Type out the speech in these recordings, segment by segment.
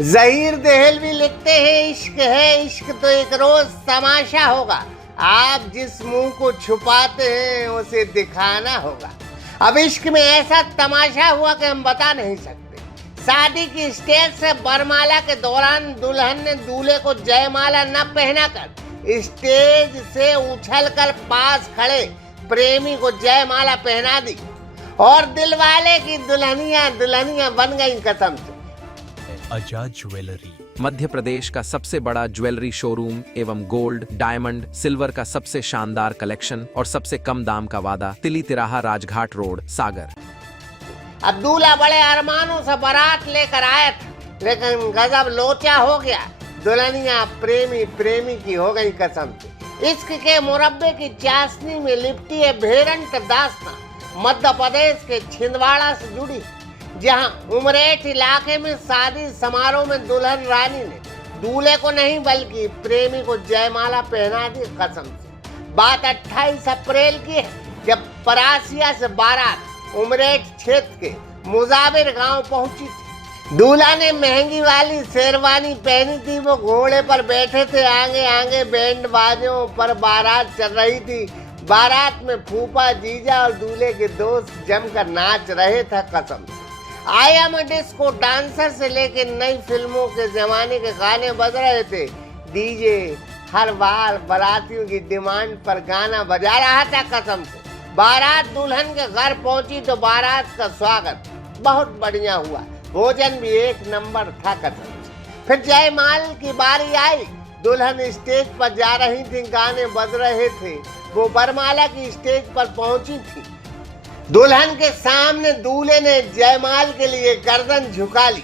जहीर देहलवी लिखते हैं, इश्क है इश्क तो एक रोज तमाशा होगा, आप जिस मुंह को छुपाते हैं उसे दिखाना होगा। अब इश्क में ऐसा तमाशा हुआ कि हम बता नहीं सकते। शादी की स्टेज से बरमाला के दौरान दुल्हन ने दूल्हे को जयमाला न पहनाकर स्टेज से उछलकर पास खड़े प्रेमी को जयमाला पहना दी और दिलवाले की दुल्हनियां दुल्हनियां बन गई कसम से। आजाद ज्वेलरी मध्य प्रदेश का सबसे बड़ा ज्वेलरी शोरूम एवं गोल्ड, डायमंड, सिल्वर का सबसे शानदार कलेक्शन और सबसे कम दाम का वादा, तिली तिराहा, राजघाट रोड, सागर। अब दूल्हा बड़े अरमानों से बारात लेकर आया था, लेकिन गजब लोचा हो गया। दुल्हनिया प्रेमी प्रेमी की हो गई कसम से। इश्क के मुरब्बे की चाशनी में लिपटी है भेरंट दास्तां मध्य प्रदेश के छिंदवाड़ा से जुड़ी, जहां उमरेठ इलाके में शादी समारोह में दुल्हन रानी ने दूल्हे को नहीं बल्कि प्रेमी को जयमाला पहना दी कसम से। बात 28 अप्रैल की है, जब परासिया से बारात उमरेठ क्षेत्र के मुजाबिर गांव पहुंची थी। दूल्हा ने महंगी वाली शेरवानी पहनी थी, वो घोड़े पर बैठे थे, आगे आगे बैंड बाजों पर बारात चल रही थी। बारात में फूफा, जीजा और दूल्हे के दोस्त जमकर नाच रहे थे कसम से। आया में डिस्को डांसर से लेके नई फिल्मों के जमाने के गाने बज रहे थे। डीजे हर बार बारातियों की डिमांड पर गाना बजा रहा था कसम से। बारात दुल्हन के घर पहुंची तो बारात का स्वागत बहुत बढ़िया हुआ, भोजन भी एक नंबर था कसम से। फिर जयमाल की बारी आई, दुल्हन स्टेज पर जा रही थी, गाने बज रहे थे। वो बरमाला की स्टेज पर पहुंची थी। दुल्हन के सामने दूल्हे ने जयमाल के लिए गर्दन झुका ली।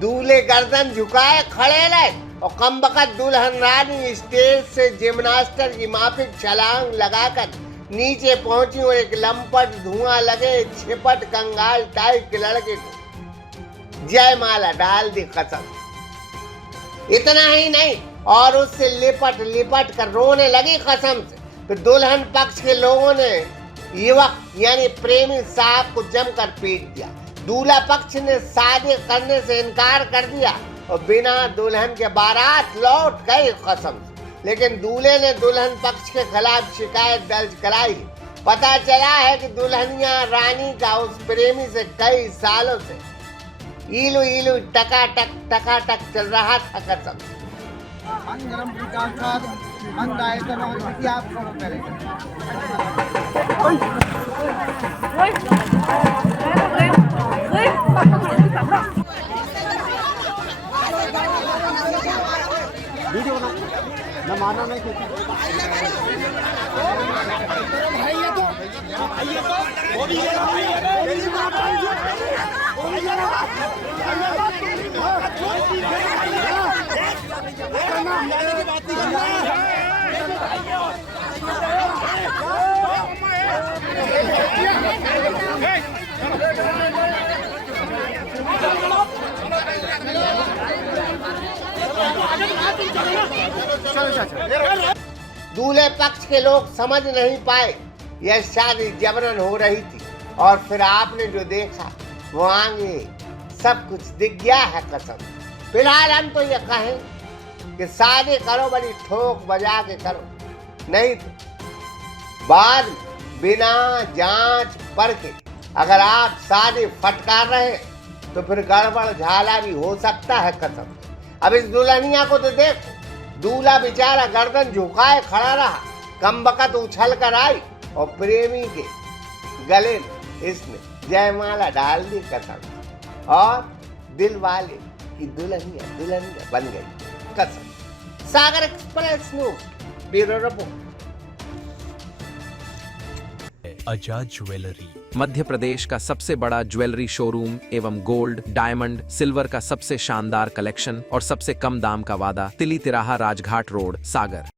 दूल्हे गर्दन झुकाए खड़े रहे और कमबख्त दुल्हन रानी स्टेज से जिम्नास्टर की माफिक छलांग लगाकर नीचे पहुंची और एक लंपट धुआं लगे छिपट कंगाल टाइप के लड़के को जयमाला डाल दी कसम। इतना ही नहीं, और उससे लिपट लिपट कर रोने लगी कसम से। फिर दुल्हन पक्ष के लोगों ने युवक यानी प्रेमी साहब को जमकर पीट दिया। दूल्हा पक्ष ने शादी करने से इनकार कर दिया और बिना दुल्हन के बारात लौट गए कसम से। लेकिन दूल्हे ने दुल्हन पक्ष के खिलाफ शिकायत दर्ज कराई। पता चला है कि दुल्हनिया रानी का उस प्रेमी से कई सालों से इलू इलू टकाटक चल रहा था कसम से। वीडियो ना माना नहीं दूल्हे पक्ष के लोग समझ नहीं पाए यह शादी जबरन हो रही थी, और फिर आपने जो देखा वो आगे सब कुछ दिख गया है कसम। फिलहाल हम तो ये कहें कि शादी करो बड़ी ठोक बजा के करो, नहीं तो बाद में बिना जांच परखे अगर आप शादी फटकार रहे तो फिर गड़बड़ झाला भी हो सकता है कसम। अब इस दुल्हनिया को तो देखो, दूल्हा बेचारा गर्दन झुकाए खड़ा रहा, कमबख्त उछल कर आई और प्रेमी के गले में इसने जयमाला डाल दी कसम, और दिल वाले की दुल्हनिया दुल्हनिया बन गई कसम। सागर एक्सप्रेस न्यूज ब्यूरो रिपोर्ट। आजाद ज्वेलरी मध्य प्रदेश का सबसे बड़ा ज्वेलरी शोरूम एवं गोल्ड, डायमंड, सिल्वर का सबसे शानदार कलेक्शन और सबसे कम दाम का वादा, तिली तिराहा, राजघाट रोड, सागर।